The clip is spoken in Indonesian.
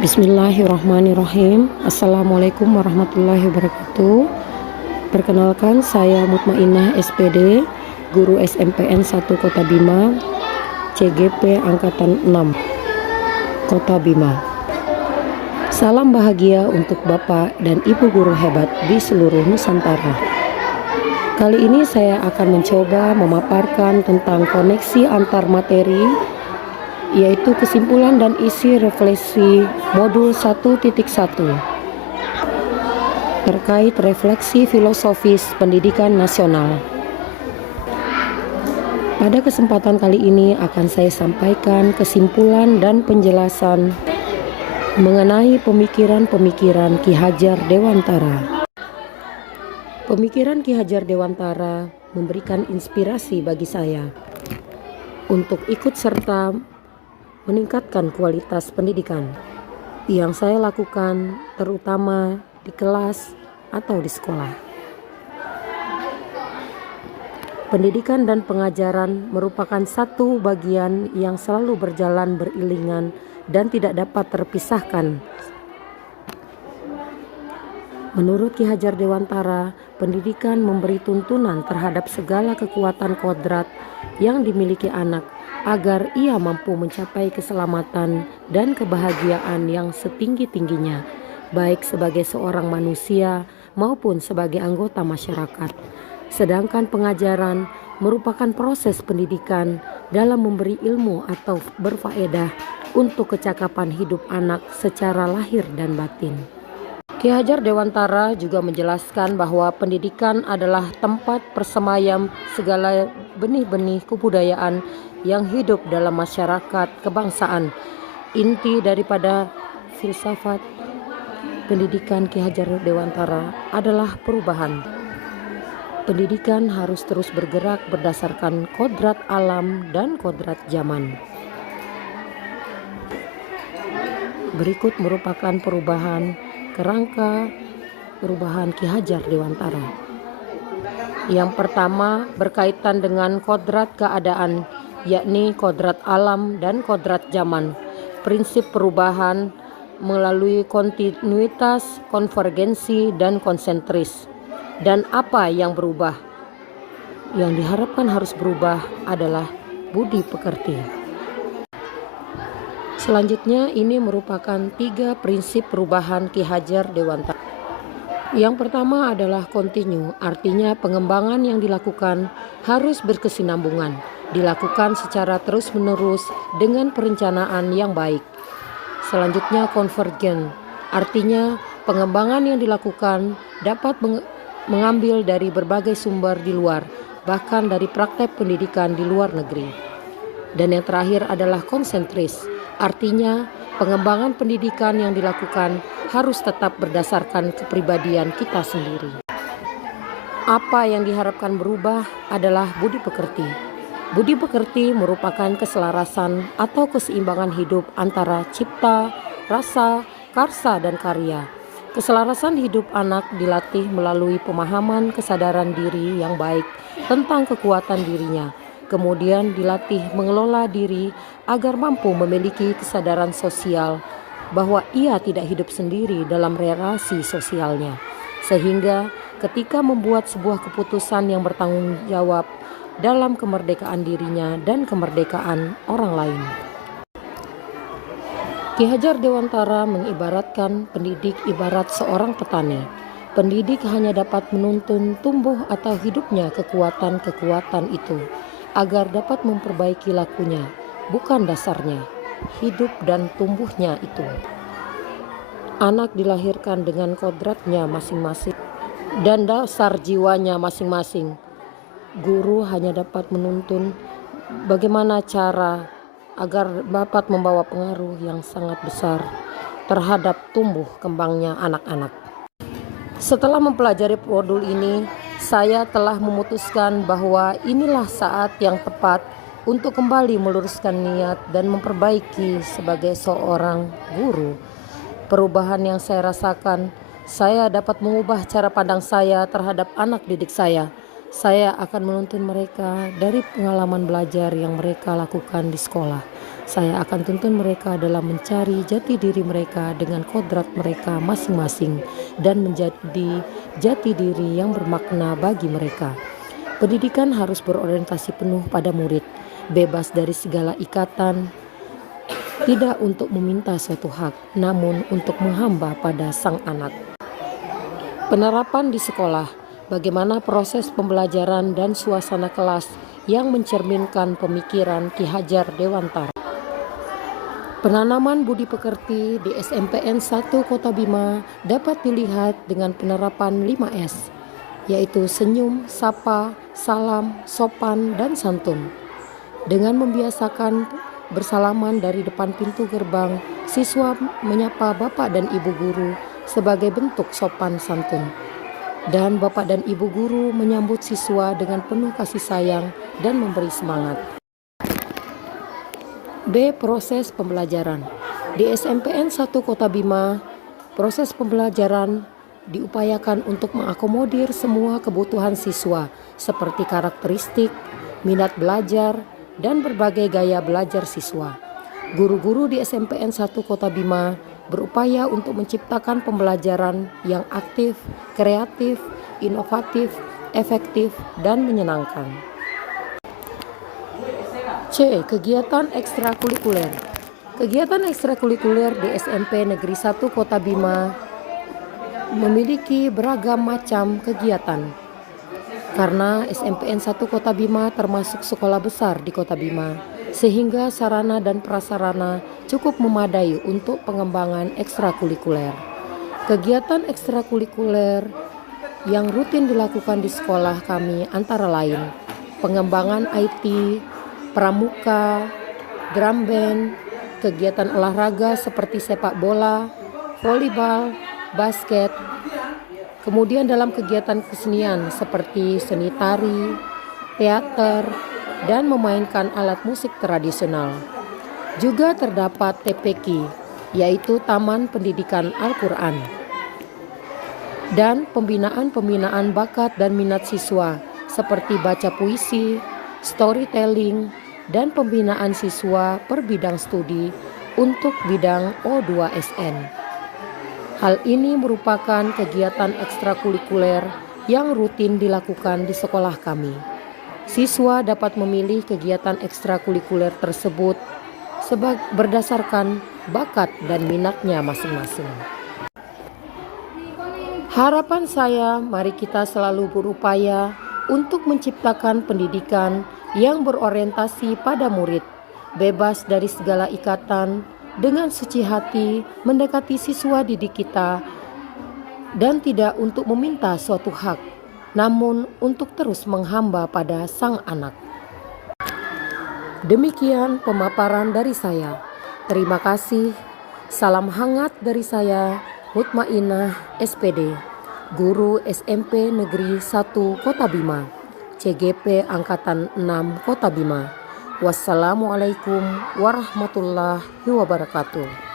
Bismillahirrahmanirrahim. Assalamualaikum warahmatullahi wabarakatuh. Perkenalkan, saya Mutmainah SPD, guru SMPN 1 Kota Bima, CGP Angkatan 6 Kota Bima. Salam bahagia untuk Bapak dan Ibu guru hebat di seluruh Nusantara. Kali ini saya akan mencoba memaparkan tentang koneksi antar materi, yaitu kesimpulan dan isi refleksi modul 1.1 terkait refleksi filosofis pendidikan nasional. Pada kesempatan kali ini akan saya sampaikan kesimpulan dan penjelasan mengenai pemikiran-pemikiran Ki Hajar Dewantara. Pemikiran Ki Hajar Dewantara memberikan inspirasi bagi saya untuk ikut serta meningkatkan kualitas pendidikan yang saya lakukan, terutama di kelas atau di sekolah. Pendidikan dan pengajaran merupakan satu bagian yang selalu berjalan beriringan dan tidak dapat terpisahkan. Menurut Ki Hajar Dewantara, pendidikan memberi tuntunan terhadap segala kekuatan kodrat yang dimiliki anak agar ia mampu mencapai keselamatan dan kebahagiaan yang setinggi-tingginya, baik sebagai seorang manusia maupun sebagai anggota masyarakat. Sedangkan pengajaran merupakan proses pendidikan dalam memberi ilmu atau berfaedah untuk kecakapan hidup anak secara lahir dan batin. Ki Hajar Dewantara juga menjelaskan bahwa pendidikan adalah tempat persemayam segala benih-benih kebudayaan yang hidup dalam masyarakat kebangsaan. Inti daripada filsafat pendidikan Ki Hajar Dewantara adalah perubahan. Pendidikan harus terus bergerak berdasarkan kodrat alam dan kodrat zaman. Berikut merupakan kerangka perubahan Ki Hajar Dewantara. Yang pertama berkaitan dengan kodrat keadaan, yakni kodrat alam dan kodrat zaman. Prinsip perubahan melalui kontinuitas, konvergensi, dan konsentris. Dan apa yang berubah? Yang diharapkan harus berubah adalah budi pekerti. Selanjutnya, ini merupakan 3 prinsip perubahan Ki Hajar Dewantara. Yang pertama adalah kontinu, artinya pengembangan yang dilakukan harus berkesinambungan, dilakukan secara terus-menerus dengan perencanaan yang baik. Selanjutnya konvergen, artinya pengembangan yang dilakukan dapat mengambil dari berbagai sumber di luar, bahkan dari praktek pendidikan di luar negeri. Dan yang terakhir adalah konsentris, artinya pengembangan pendidikan yang dilakukan harus tetap berdasarkan kepribadian kita sendiri. Apa yang diharapkan berubah adalah budi pekerti. Budi pekerti merupakan keselarasan atau keseimbangan hidup antara cipta, rasa, karsa, dan karya. Keselarasan hidup anak dilatih melalui pemahaman kesadaran diri yang baik tentang kekuatan dirinya. Kemudian dilatih mengelola diri agar mampu memiliki kesadaran sosial bahwa ia tidak hidup sendiri dalam relasi sosialnya. Sehingga ketika membuat sebuah keputusan yang bertanggung jawab dalam kemerdekaan dirinya dan kemerdekaan orang lain. Ki Hajar Dewantara mengibaratkan pendidik ibarat seorang petani. Pendidik hanya dapat menuntun tumbuh atau hidupnya kekuatan-kekuatan itu agar dapat memperbaiki lakunya, bukan dasarnya, hidup dan tumbuhnya itu. Anak dilahirkan dengan kodratnya masing-masing dan dasar jiwanya masing-masing. Guru hanya dapat menuntun bagaimana cara agar dapat membawa pengaruh yang sangat besar terhadap tumbuh kembangnya anak-anak. Setelah mempelajari modul ini, saya telah memutuskan bahwa inilah saat yang tepat untuk kembali meluruskan niat dan memperbaiki sebagai seorang guru. Perubahan yang saya rasakan, saya dapat mengubah cara pandang saya terhadap anak didik saya. Saya akan menuntun mereka dari pengalaman belajar yang mereka lakukan di sekolah. Saya akan tuntun mereka dalam mencari jati diri mereka dengan kodrat mereka masing-masing dan menjadi jati diri yang bermakna bagi mereka. Pendidikan harus berorientasi penuh pada murid, bebas dari segala ikatan, tidak untuk meminta suatu hak, namun untuk menghamba pada sang anak. Penerapan di sekolah, bagaimana proses pembelajaran dan suasana kelas yang mencerminkan pemikiran Ki Hajar Dewantara. Penanaman budi pekerti di SMPN 1 Kota Bima dapat dilihat dengan penerapan 5S, yaitu senyum, sapa, salam, sopan, dan santun. Dengan membiasakan bersalaman dari depan pintu gerbang, siswa menyapa bapak dan ibu guru sebagai bentuk sopan santun. Dan bapak dan ibu guru menyambut siswa dengan penuh kasih sayang dan memberi semangat. B. Proses pembelajaran. Di SMPN 1 Kota Bima, proses pembelajaran diupayakan untuk mengakomodir semua kebutuhan siswa seperti karakteristik, minat belajar, dan berbagai gaya belajar siswa. Guru-guru di SMPN 1 Kota Bima berupaya untuk menciptakan pembelajaran yang aktif, kreatif, inovatif, efektif, dan menyenangkan. C. Kegiatan ekstrakurikuler. Kegiatan ekstrakurikuler di SMP Negeri 1 Kota Bima memiliki beragam macam kegiatan. Karena SMPN 1 Kota Bima termasuk sekolah besar di Kota Bima, sehingga sarana dan prasarana cukup memadai untuk pengembangan ekstrakurikuler. Kegiatan ekstrakurikuler yang rutin dilakukan di sekolah kami antara lain pengembangan IT, pramuka, drum band, kegiatan olahraga seperti sepak bola, volleyball, basket. Kemudian dalam kegiatan kesenian seperti seni tari, teater, dan memainkan alat musik tradisional. Juga terdapat TPQ, yaitu Taman Pendidikan Al-Quran. Dan pembinaan bakat dan minat siswa seperti baca puisi, storytelling, dan pembinaan siswa per bidang studi untuk bidang O2SN. Hal ini merupakan kegiatan ekstrakurikuler yang rutin dilakukan di sekolah kami. Siswa dapat memilih kegiatan ekstrakurikuler tersebut berdasarkan bakat dan minatnya masing-masing. Harapan saya, mari kita selalu berupaya untuk menciptakan pendidikan yang berorientasi pada murid, bebas dari segala ikatan, dengan suci hati mendekati siswa didik kita dan tidak untuk meminta suatu hak, namun untuk terus menghamba pada sang anak. Demikian pemaparan dari saya. Terima kasih. Salam hangat dari saya, Mutmainah SPD, Guru SMP Negeri 1 Kota Bima, CGP Angkatan 6 Kota Bima. Wassalamualaikum warahmatullahi wabarakatuh.